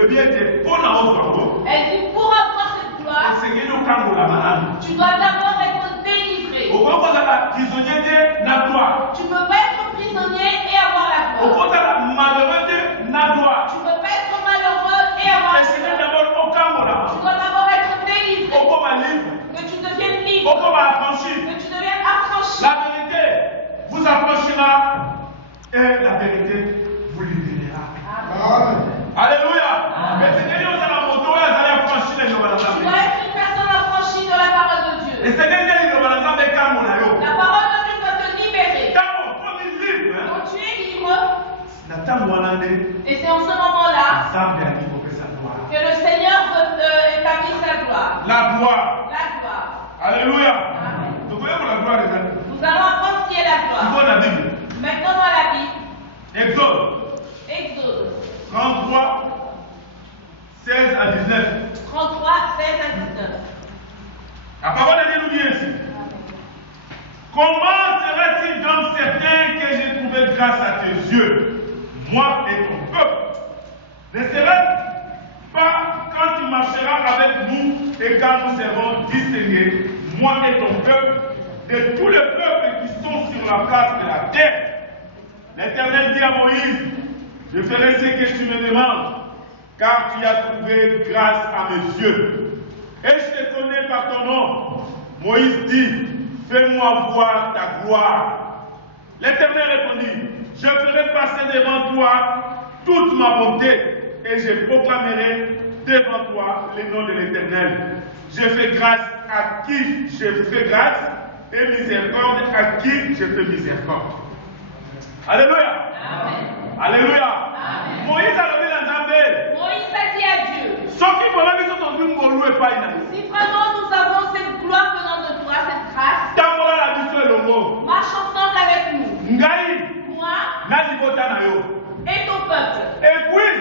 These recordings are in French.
le bien était pour la haute. Elle dit pour avoir cette gloire, tu dois d'abord être délivré. Tu ne peux pas être prisonnier et avoir la gloire. Tu ne peux pas être malheureux et avoir la gloire. Tu dois d'abord être délivré. Que tu deviennes libre. Que tu deviennes affranchi. La vérité vous affranchira et la vérité vous libérera. Alléluia. Mais c'est que nous allons montrer à la affranchie de nos Tu dois être une personne affranchie de la parole de Dieu. et c'est que nous allons faire des camps. La parole de Dieu doit te libérer. Quand tu es libre, et et c'est en ce moment-là que le Seigneur veut établir sa gloire. la gloire. La gloire. Alléluia. Amen. Nous voyons la gloire des hommes. Nous allons apprendre ce qui est la Nous gloire. voyons la Bible. Maintenant dans la Bible, Exode Exode 33, 16 à 19. 33, 16 à 19. La parole de Dieu nous dit ainsi. Comment serait-il donc certain que j'ai trouvé grâce à tes yeux, moi et ton peuple? Ne serait-ce pas quand tu marcheras avec nous et quand nous serons distingués, moi et ton peuple, de tous les peuples qui sont sur la face de la terre? L'Éternel dit à Moïse, je ferai ce que tu me demandes, car tu as trouvé grâce à mes yeux. Et je te connais par ton nom. Moïse dit, fais-moi voir ta gloire. L'Éternel répondit, je ferai passer devant toi toute ma bonté et je proclamerai devant toi le nom de l'Éternel. Je fais grâce à qui je fais grâce et miséricorde à qui je fais miséricorde. Alléluia. Amen. Alléluia. Amen. Moïse a levé la jambe. Moïse a dit à Dieu, Sauf qu'il faut même qu'on dû me pas si vraiment nous avons cette gloire venant de toi, cette grâce, marche ensemble avec nous. Moi et ton peuple. Et puis,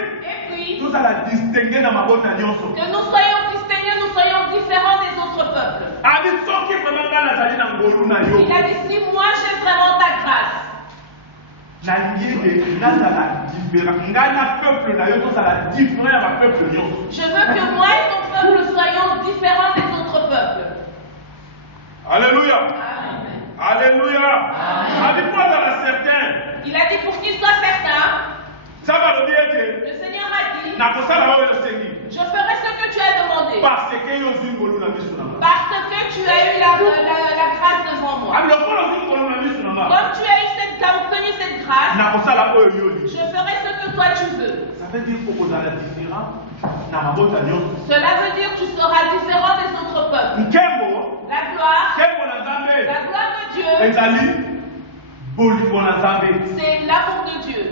nous allons distinguer dans ma bonne alliance. que nous soyons distingués, nous soyons différents des autres peuples. Il a dit, si moi j'ai vraiment ta grâce, Je veux que moi et ton peuple soyons différents des autres peuples. Alléluia. Amen. Alléluia. Il a dit pour qu'il soit certain, Ça va le dire que le Seigneur a dit, na kosala wa le sengi je ferai ce que tu as demandé. parce que yo zingolo na biso na nga. Parce que tu as eu la grâce devant moi. Ami lokolo zingolo na biso na nga. Comme tu as obtenu cette grâce, Na kosala oyo yoli. je ferai ce que toi tu veux. Ça veut dire que kozala différent na mabota nyonso. Cela veut dire que tu seras différent des autres peuples. Nkembo, La gloire na Nzambe. de Dieu, Ezali bolingo na Nzambe. c'est l'amour de Dieu.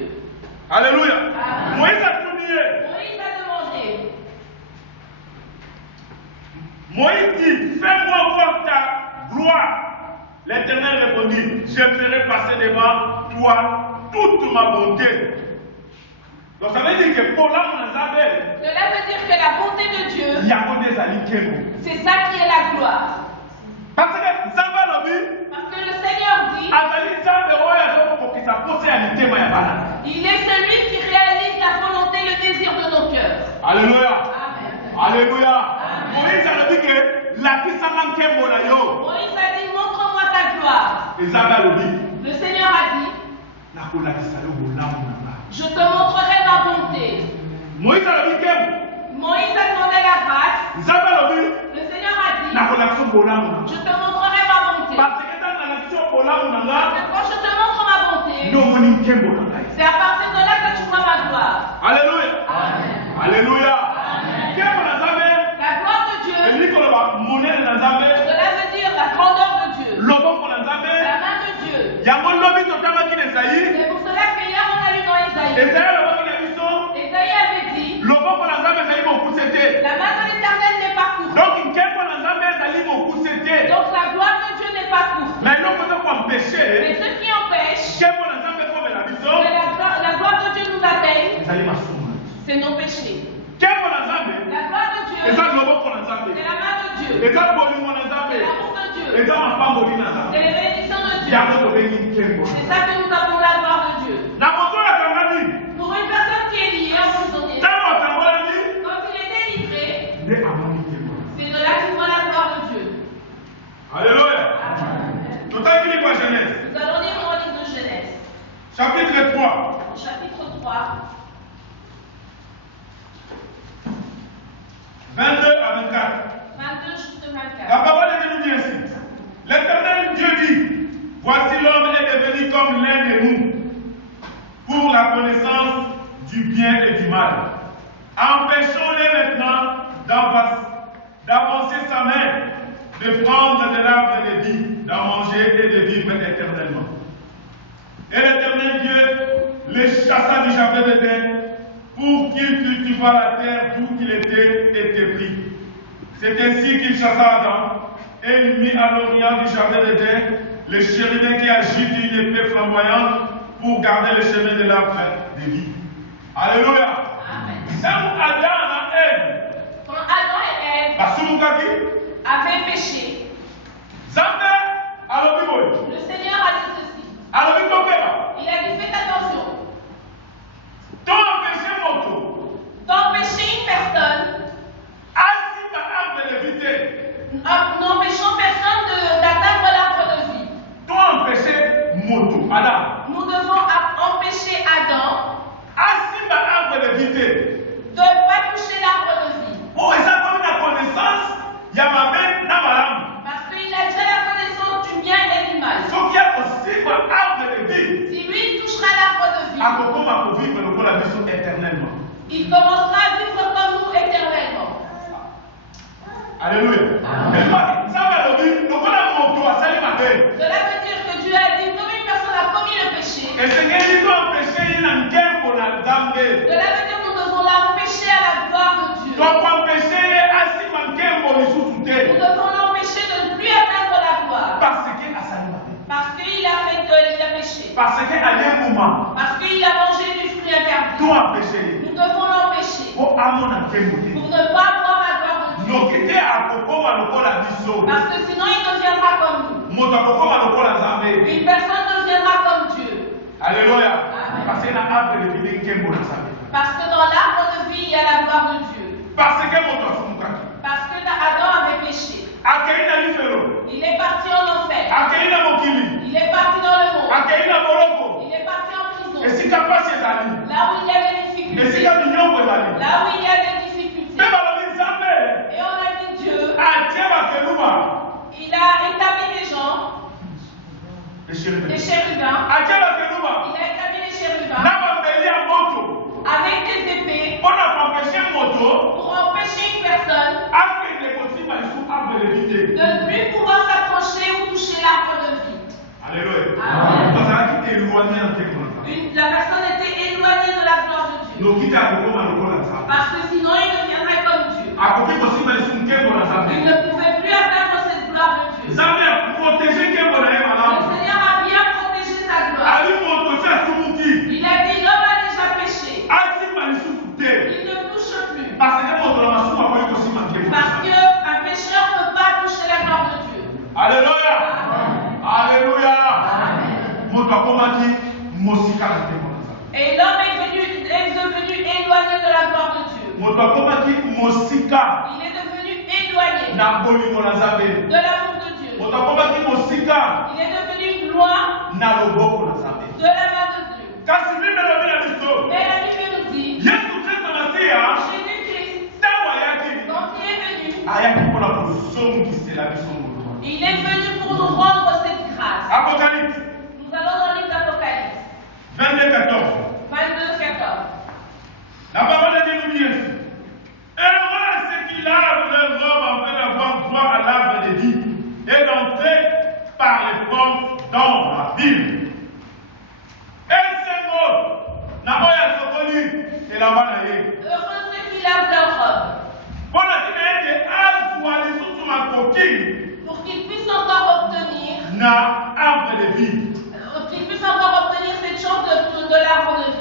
Alléluia. Amen. Moïse a tout dit. Moïse a demandé. Moïse dit, fais-moi voir ta gloire. L'Éternel répondit, je ferai passer devant toi toute ma bonté. Donc ça veut dire que pour l'âme Nzambe, Cela veut dire que la bonté de Dieu, il y a des Nkembo. c'est ça qui est la gloire. Parce que Nzambe lobi, Parce que le Seigneur dit, azali Nzambe oyo azokokisa posa ya mitema ya bana. il est celui qui réalise la volonté, le désir de nos cœurs. Alléluia. Amen. Alléluia. Amen. Moïse a dit que la kisanga nkembo na yo. Moïse a dit, montre-moi ta gloire. Nzambe lobi, Le Seigneur a dit, nakolakisa yo bolamu na nga. je te montrerai ma bonté. Moïse a dit que Moïse a demandé la grâce. Nzambe lobi, Le Seigneur a dit, nakolakisa bolamu na nga. je te montrerai ma bonté. Parce que dans la nation bolamu na nga, Parce que quand je te montre ma bonté, nomoni nkembo na ngai. c'est à partir de là que tu vois ma gloire. Alléluia. Amen. Alléluia. Amen. Nkembo na Nzambe, La gloire de Dieu, elikoloba monene na Nzambe, cela veut dire la grandeur de Dieu, loboko na Nzambe, la main de Dieu. yango lobi totangaki na Esaïe. C'est pour cela que hier on a lu dans Isaïe. Esaïe alobaki na biso, Isaïe avait dit, loboko na Nzambe ezali mokuse te. la main de l'Éternel n'est pas courte. Donc nkembo na Nzambe ezali mokuse te. Donc la gloire de Dieu n'est pas courte. Mais eloko tokoempeshe Mais ce qui empêche nkembo na Nzambe komela biso que la gloire de Dieu nous atteigne, ezali masumu. c'est nos péchés. Nkembo na Nzambe La gloire de Dieu, eza loboko na Nzambe, c'est la main de Dieu, eza bolingo na Nzambe, c'est l'amour de Dieu, eza mapamboli na c'est Nzambe. les bénédictions de Dieu. Yango tobengi nkembo. C'est ça que nous appelons la gloire de Dieu. Na moto akangami, Pour une personne qui est liée, emprisonnée, ntango akangolami, Genèse. Nous allons lire dans le livre de Genèse. Chapitre 3. Chapitre 3. 22 à 24. 22 jusqu'à 24. La parole de Dieu nous dit ainsi. L'Éternel Dieu dit, voici l'homme est devenu comme l'un de nous, pour la connaissance du bien et du mal. Empêchons-les maintenant d'avancer sa main, de prendre de l'arbre de vie, d'en manger et de vivre éternellement. Et l'Éternel Dieu les chassa du jardin d'Éden pour qu'il cultivât la terre d'où il était pris. C'est ainsi qu'il chassa Adam et il mit à l'orient du jardin d'Éden le chérubin qui agit d'une épée flamboyante pour garder le chemin de l'arbre de vie. Alléluia. Amen. Quand Adam et Ève avaient péché, le Seigneur a dit ceci. Il a dit, faites attention. D'empêcher une personne, n'empêchons personne d'atteindre l'arbre de vie. Nous devons empêcher Adam de ne pas toucher l'arbre de vie. Parce qu'il a déjà la connaissance du bien et du mal. Si lui il touchera l'arbre de vie, il commencera à vivre comme nous éternellement. Alléluia. Cela veut dire que Dieu a dit, comme une personne a commis le péché, cela veut dire que nous devons l'empêcher à la gloire de Dieu. Nous devons l'empêcher de ne plus atteindre la gloire. Parce qu'il a fait péché. Parce qu'il a mangé du fruit interdit. Nous devons l'empêcher pour ne pas avoir la gloire de Dieu. Parce que sinon il deviendra comme nous. Une personne deviendra comme Dieu. Alléluia. Parce que dans l'arbre de vie, il y a la gloire de Dieu. Parce que Adam avait péché. Il est parti en enfer. Il est parti dans le monde. Il est parti en prison. Là où il y a des difficultés. Là où il y a des difficultés. Et on a dit Dieu. Il a établi les gens. Les chérubins. Il a établi les chérubins. Avec des épées. Pour empêcher une personne de ne plus pouvoir s'approcher ou toucher l'arbre de vie. Alléluia. Amen. La personne était éloignée de la gloire de Dieu. Parce que sinon il deviendrait comme Dieu. Il ne pouvait plus atteindre cette gloire de Dieu. Le Seigneur a bien protégé sa gloire. Il a dit l'homme a déjà péché. Il ne touche plus. Parce qu'un pécheur ne peut pas toucher la gloire de Dieu. Alléluia. Alléluia. Et l'homme est devenu éloigné de la gloire de Dieu. Il est devenu éloigné de l'amour de Dieu. Il est devenu loin de la main de Dieu. Mais la Bible nous dit, Jésus-Christ, quand il est venu pour nous rendre cette grâce. Apocalypse. Nous allons dans le livre d'Apocalypse. 22:14. 22:14. La parole de Dieu nous dit ainsi. Heureux ceux qui lavent leur robe afin d'avoir droit à l'arbre de vie et d'entrer par les portes dans la ville. Et ces mots, la moya sokoli et la banaye. Heureux ceux qui lavent leur robe. Pour qu'ils puissent encore obtenir cette chance de l'arbre de vie.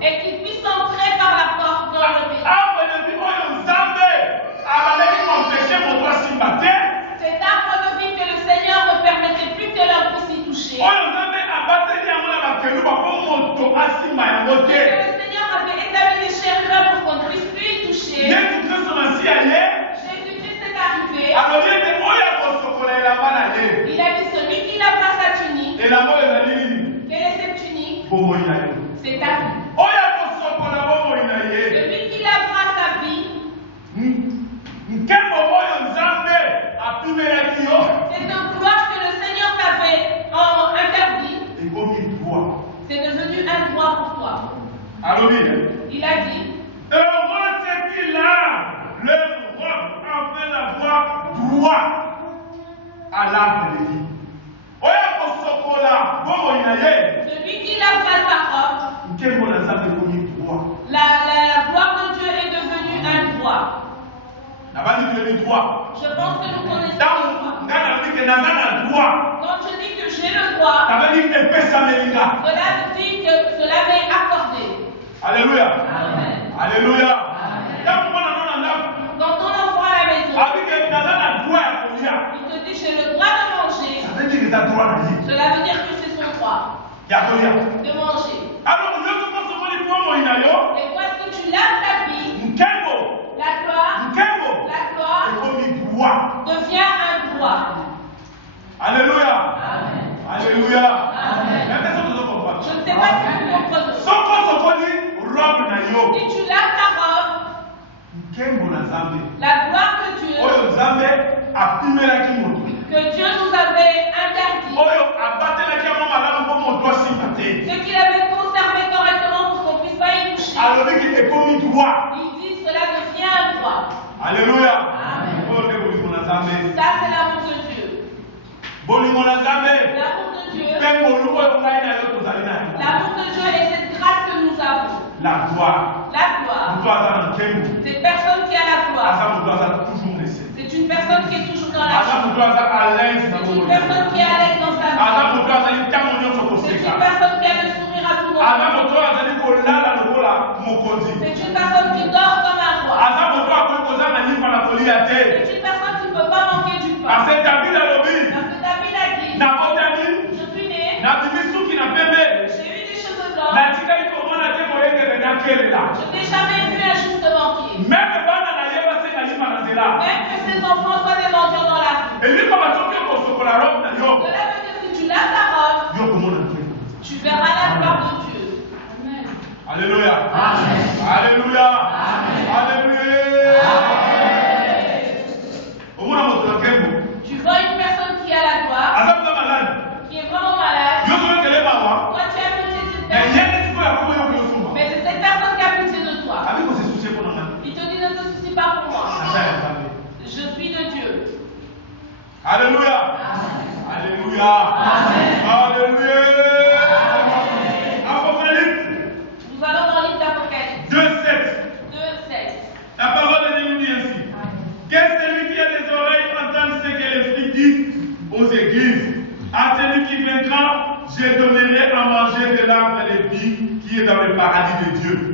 Et qu'ils puissent entrer par la porte dans le pays. Cet arbre de vie que le Seigneur ne permettait plus que l'homme puisse y toucher. Que le Seigneur avait établi les chérubins pour qu'on ne puisse plus y toucher. Jésus-Christ est arrivé. Il a dit, heureux ceux qui lavent leur robe afin d'avoir droit à l'arbre de vie. Celui qui lavera sa robe, la gloire de Dieu est devenue un droit. Je pense que nous connaissons le droit. Quand je dis que j'ai le droit, cela veut dire que cela m'est accordé. Alléluia. Amen. Alléluia. Quand ton enfant à la maison, il te dit j'ai le droit de manger, cela veut dire que c'est son droit de manger. Et voici tu laves ta vie, la gloire devient un droit. Alléluia. Amen. Alléluia. Amen. Je ne sais pas si vous comprenez. Si tu laves ta robe, la gloire de Dieu, que Dieu nous avait interdit, ce qu'il avait conservé correctement pour qu'on ne puisse pas y toucher, il dit cela devient un droit. Alléluia. Amen. Ça c'est l'amour de Dieu. L'amour de Dieu. L'amour de Dieu est cette grâce que nous avons. La gloire. Cette personne qui a la gloire. C'est une personne qui est toujours dans la joie. C'est une personne qui est à l'aise dans sa vie. C'est une personne qui a le sourire à tout moment. C'est une personne qui dort comme un roi. C'est une personne qui ne peut pas manquer du pain. Parce que David a dit, je suis né, j'ai eu des cheveux blancs, je n'ai jamais vu un juste banquier. Même que ses enfants soient des mendiants dans la rue. Cela veut dire que si tu laves ta robe, tu verras la gloire de Dieu. Amen. Alléluia. Amen. Alléluia. Amen. Alléluia. Tu vois une personne qui a la gloire, qui est vraiment malade. Toi, tu as pitié de cette personne. Mais c'est cette personne qui a pitié de toi. Il te dit ne te soucie pas pour moi. Je suis de Dieu. Alléluia. Alléluia. Alléluia. Apocalypse. Nous allons dans le livre d'Apocalypse. 2:7. La parole de Dieu nous dit ainsi. Que celui qui a des oreilles entende ce que l'Esprit dit aux églises. À celui qui vaincra, je donnerai à manger de l'arbre de vie qui est dans le paradis de Dieu.